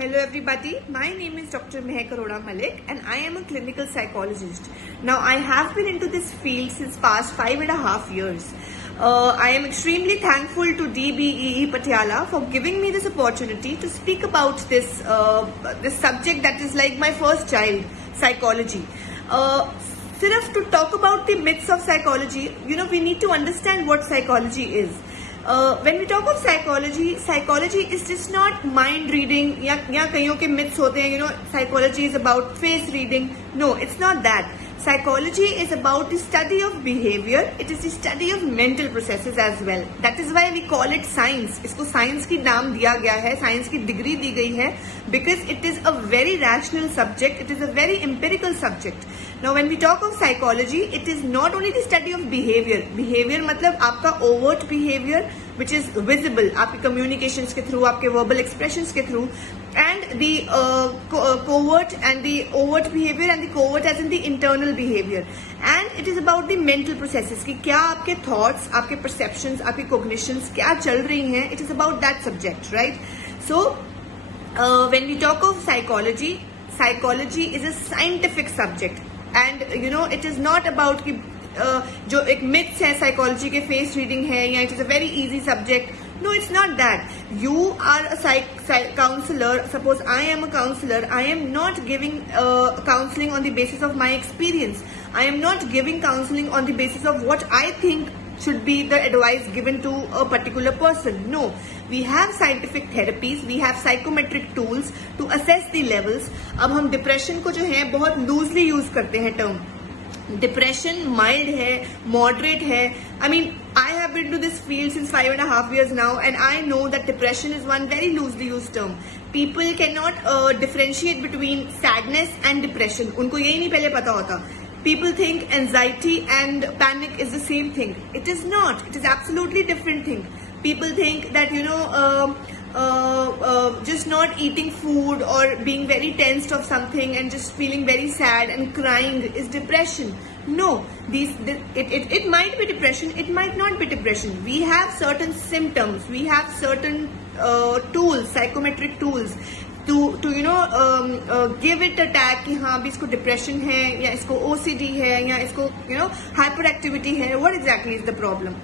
Hello everybody, my name is Dr. Mehak Arora Malik and I am a clinical psychologist. Now I have been into this field since past 5.5 years. I am extremely thankful to DBEE Patiala for giving me this opportunity to speak about this subject that is like my first child, psychology. Sirf to talk about the myths of psychology, we need to understand what psychology is. When we talk of psychology is just not mind reading या कईयों के myths होते हैं, psychology is about face reading. No, it's not that. Psychology is about the study of behavior. It is the study of mental processes as well. That is why we call it science. इसको science की नाम दिया गया है, science की degree दी गई है, because it is a very rational subject. It is a very empirical subject. Now when we talk of psychology, it is not only the study of behavior. Behavior मतलब आपका overt behavior, which is visible, आपके communications के through, आपके verbal expressions के through, and the covert and the overt behavior and the covert as in the internal behavior. And it is about the mental processes कि क्या आपके thoughts, आपके perceptions, आपकी cognitions क्या चल रही हैं. It is about that subject, right? So when we talk of psychology is a scientific subject. And it is not about कि जो एक myths है psychology के face reading है या it is a very easy subject. No, it's not that. You are a counselor. Suppose I am a counselor. I am not giving counseling on the basis of my experience. I am not giving counseling on the basis of what I think should be the advice given to a particular person. No, we have scientific therapies, we have psychometric tools to assess the levels. अब हम depression को जो है बहुत loosely use करते हैं term. Depression mild है, moderate है. I mean, I have been to this field since 5.5 years now, and I know that depression is one very loosely used term. People cannot differentiate between sadness and depression. उनको यही नहीं पहले पता होता. People think anxiety and panic is the same thing. It is not. It is absolutely different thing. People think that just not eating food or being very tensed of something and just feeling very sad and crying is depression. No, it might be depression. It might not be depression. We have certain symptoms. We have certain tools, psychometric tools. to give it a tag कि हाँ भी इसको depression है या इसको OCD है या इसको hyperactivity है. What exactly is the problem?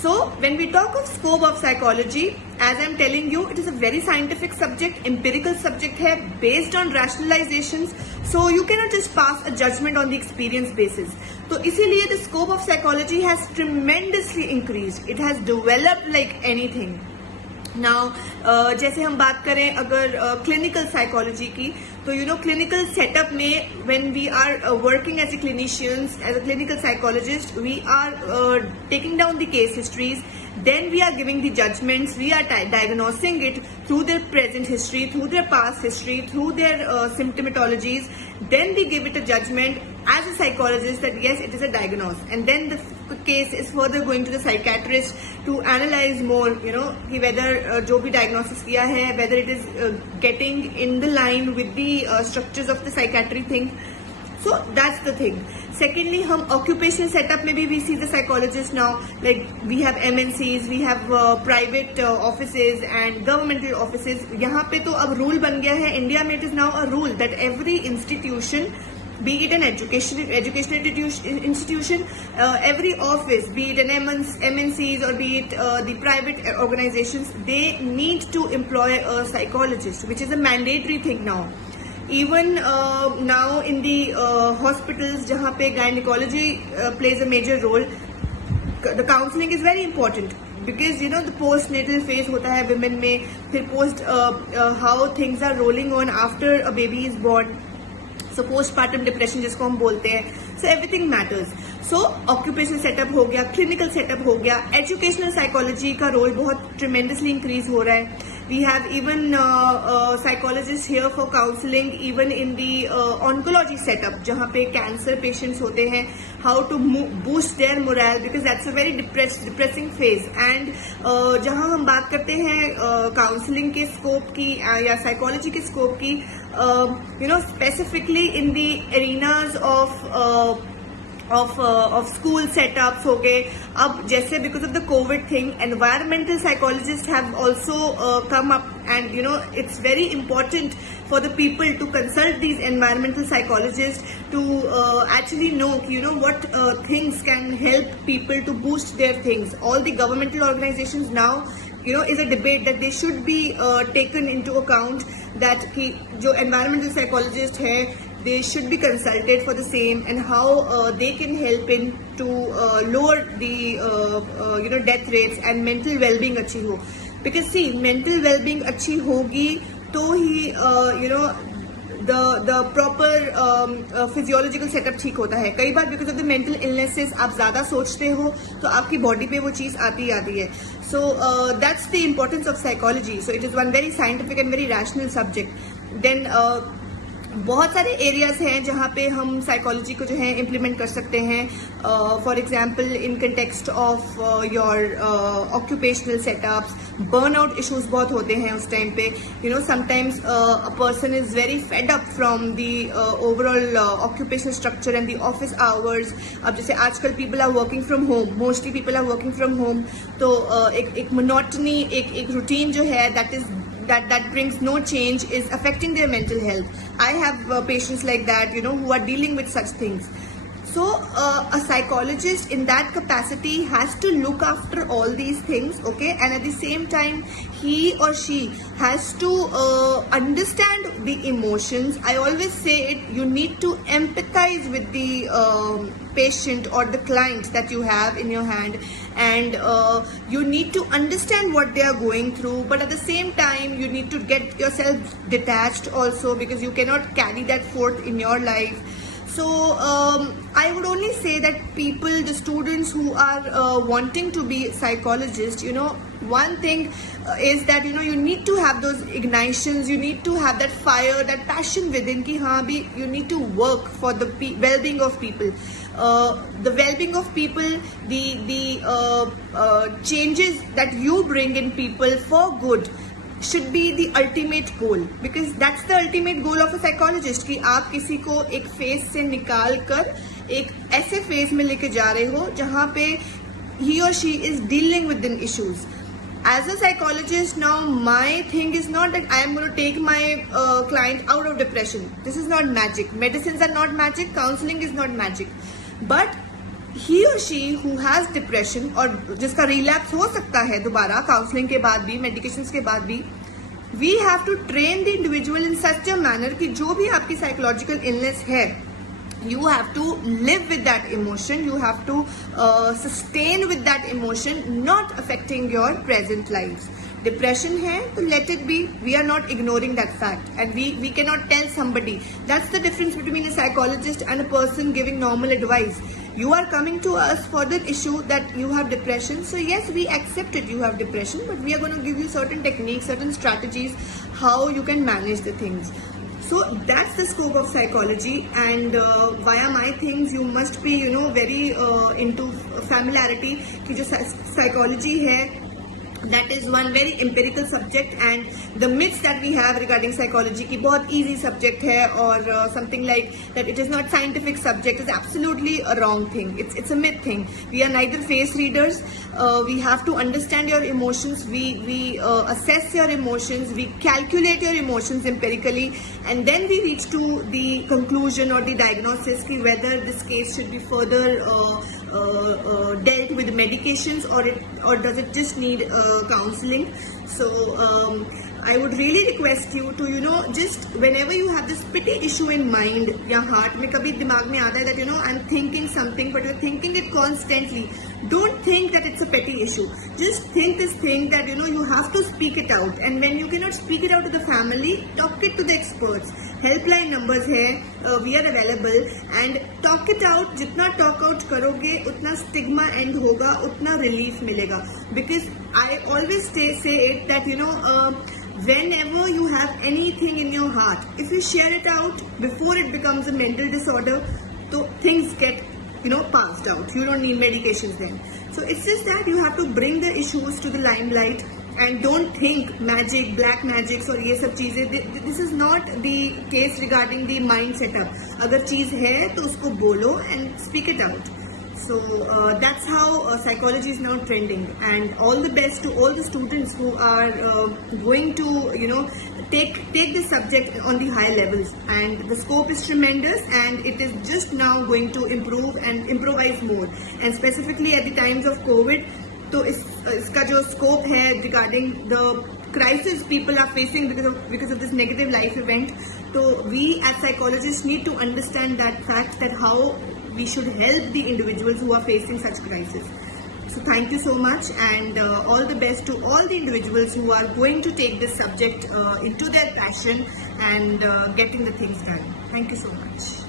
So when we talk of scope of psychology, as I'm telling you, it is a very scientific subject, empirical subject है, based on rationalizations. So you cannot just pass a judgment on the experience basis. तो इसीलिए the scope of psychology has tremendously increased. It has developed like anything. Now, जैसे हम बात करें अगर clinical psychology की, तो clinical setup में when we are working as a clinicians, as a clinical psychologist, we are taking down the case histories, then we are giving the judgments, we are diagnosing it through their present history, through their past history, through their symptomatologies, then we give it a judgment as a psychologist that yes, it is a diagnosis, and then the case is further going to the psychiatrist to analyze more, कि whether जो भी diagnosis किया है, whether it is getting in the line with the structures of the psychiatry thing. So that's the thing. Secondly, हम occupational setup में भी we see the psychologists now. Like we have MNCs, we have private offices and governmental offices. यहाँ पे तो अब rule बन गया है. India में it is now a rule that every institution, be it an educational institution, every office, be it an MNCs or be it the private organizations, they need to employ a psychologist, which is a mandatory thing now. Even now in the hospitals जहाँ पे gynecology plays a major role, the counseling is very important. Because the postnatal phase होता है women में, फिर post how things are rolling on after a baby is born. So postpartum depression जिसको हम बोलते हैं. So everything matters. So occupational setup हो गया, clinical setup हो गया, educational psychology का role बहुत tremendously increase हो रहा है. We have even psychologists here for counseling even in the oncology setup जहाँ पे cancer patients होते हैं, how to boost their morale because that's a very depressing phase. And जहाँ हम बात करते हैं counseling के scope की या psychology के scope की, specifically in the arenas of school setups हो गए. अब जैसे because of the COVID thing, environmental psychologists have also come up and it's very important for the people to consult these environmental psychologists to actually know what things can help people to boost their things. All the governmental organizations now is a debate that they should be taken into account, that कि जो environmental psychologist है, they should be consulted for the same, and how they can help in to lower the death rates and mental well-being अच्छी हो. Because see, mental well-being अच्छी होगी तो ही the proper physiological setup ठीक होता है. कई बार because of the mental illnesses आप ज़्यादा सोचते हो तो आपकी body पे वो चीज़ आती है. So that's the importance of psychology. So it is one very scientific and very rational subject. Then बहुत सारे एरियाज हैं जहाँ पे हम साइकोलॉजी को जो है इम्प्लीमेंट कर सकते हैं. For example in context of your occupational setups. Burnout issues बहुत होते हैं उस टाइम पे. Sometimes a person is very fed up from the overall occupational structure and the office hours. अब जैसे आजकल people are working from home, mostly people are working from home, तो एक मोनोटनी, एक रूटीन जो है that brings no change is affecting their mental health. I have patients like that, who are dealing with such things. So a psychologist in that capacity has to look after all these things, okay, and at the same time he or she has to understand the emotions. I always say it, you need to empathize with the patient or the client that you have in your hand, and you need to understand what they are going through, but at the same time you need to get yourself detached also, because you cannot carry that forth in your life. So I would only say that people, the students who are wanting to be psychologists, one thing is that you need to have those ignitions, you need to have that fire, that passion within ki haan bhi, you need to work for the well-being of people. The well-being of people, the changes that you bring in people for good should be the ultimate goal, because that's the ultimate goal of a psychologist, कि आप किसी को एक phase से निकाल कर एक ऐसे फेज में लेके जा रहे हो जहाँ पे he or she is dealing with the issues. As a psychologist now, my thing is not that I am going to take my client out of depression. This is not magic. Medicines are not magic. Counseling is not magic. But he or she who has depression, और जिसका relapse हो सकता है दोबारा counselling के बाद भी, medications के बाद भी, we have to train the individual in such a manner कि जो भी आपकी psychological illness है, you have to live with that emotion, you have to sustain with that emotion, not affecting your present lives. Depression है तो let it be. We are not ignoring that fact, and we cannot tell somebody. That's the difference between a psychologist and a person giving normal advice. You are coming to us for the issue that you have depression, so yes, we accept it, you have depression, but we are going to give you certain techniques, certain strategies how you can manage the things. So that's the scope of psychology, and via my things you must be very into familiarity कि जो psychology है, that is one very empirical subject, and the myths that we have regarding psychology ki bahut easy subject hai, or something like that it is not scientific subject is absolutely a wrong thing. It's a myth thing. We are neither face readers. We have to understand your emotions. We assess your emotions. We calculate your emotions empirically, and then we reach to the conclusion or the diagnosis ki whether this case should be further dealt with medications, or does it just need counseling. So I would really request you to just whenever you have this petty issue in mind या heart में कभी दिमाग में आता है that I'm thinking something, but you're thinking it constantly, don't think that it's a petty issue. Just think this thing that you have to speak it out, and when you cannot speak it out to the family, talk it to the experts. Helpline numbers है, we are available, and talk it out. जितना talk out करोगे उतना stigma end होगा, उतना relief मिलेगा. Because I always say it that whenever you have anything in your heart, if you share it out before it becomes a mental disorder, so things get passed out. You don't need medications then. So it's just that you have to bring the issues to the limelight, and don't think magic, black magics और ये सब चीजें. This is not the case regarding the mind setup. अगर चीज है तो उसको बोलो and speak it out. So that's how psychology is now trending, and all the best to all the students who are going to, take this subject on the high levels. And the scope is tremendous, and it is just now going to improve and improvise more. And specifically at the times of COVID, तो इसका जो scope है regarding the crisis people are facing because of this negative life event, so we as psychologists need to understand that fact, that how we should help the individuals who are facing such crisis. So thank you so much, and all the best to all the individuals who are going to take this subject into their passion and getting the things done. Thank you so much.